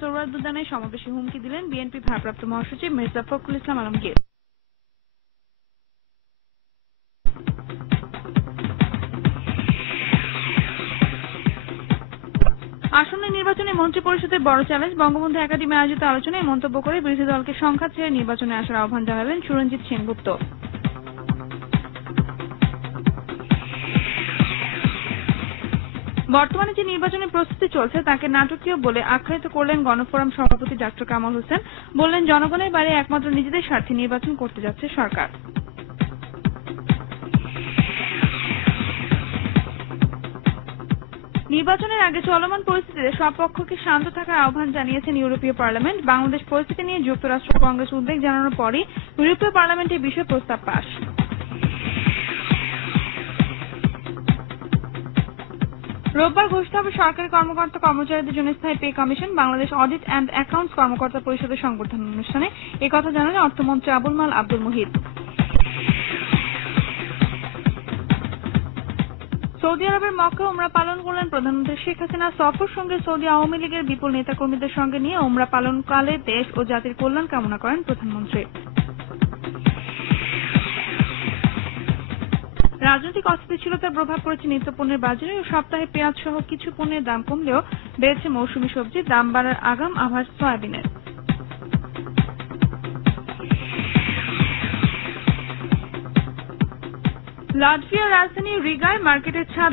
সৌহার্দ্যদানে সমাবেশে হুমকি দিলেন বিএনপি ভারপ্রাপ্ত মহাসচিব মির্জা ফখরুল ইসলাম আলমগীর। আসন্ন নির্বাচনে মন্ত্রিপরিষদের বড় চ্যালেঞ্জ বঙ্গবন্ধু একাডেমি আয়োজিত আলোচনায় মন্তব্য করে বিরোধী দলকে সংখ্যা ছেড়ে নির্বাচনে আসার আহ্বান জানালেন সুরঞ্জিত সেনগুপ্ত। বর্তমানে যে নির্বাচনের প্রস্তুতি চলছে তাকে নাটকীয় বলে আখ্যায়িত করলেন গণফোরাম সভাপতি ডাক্তার কামাল হোসেন। বললেন, জনগণের বাইরে একমাত্র নিজেদের স্বার্থে নির্বাচন করতে যাচ্ছে সরকার। নির্বাচনের আগে চলমান পরিস্থিতিতে সব পক্ষকে শান্ত থাকার আহ্বান জানিয়েছেন ইউরোপীয় পার্লামেন্ট। বাংলাদেশ পরিস্থিতি নিয়ে যুক্তরাষ্ট্র কংগ্রেস উদ্বেগ জানানোর পরই ইউরোপীয় পার্লামেন্টে বিষয় প্রস্তাব পাস। রোববার ঘোষিত হবে সরকারি কর্মকর্তা কর্মচারীদের জন্য স্থায়ী pay commission. Bangladesh audit and accounts কর্মকর্তা পরিষদের সংবর্ধনা অনুষ্ঠানে একথা জানালেন অর্থমন্ত্রী আবুল মাল আব্দুল মুহিত। সৌদি আরবের মক্কা উমরা পালন করলেন প্রধানমন্ত্রী শেখ হাসিনা। সফর সঙ্গে সৌদি আওয়ামী লীগের বিপুল নেতাকর্মীদের সঙ্গে নিয়ে উমরা পালনকালে দেশ ও জাতির কল্যাণ কামনা করেন প্রধানমন্ত্রী। রাজনৈতিক অস্থিতিশীলতার প্রভাব পড়েছে নিত্যপণ্যের বাজারে ও সপ্তাহে পেঁয়াজ সহ কিছু পণ্যের দাম কমলেও বেড়েছে মৌসুমী সবজির দাম বাড়ার আগাম আভাস সয়াবিনের। লাটভিয়ার রাজধানী রিগায় মার্কেটের ছাদ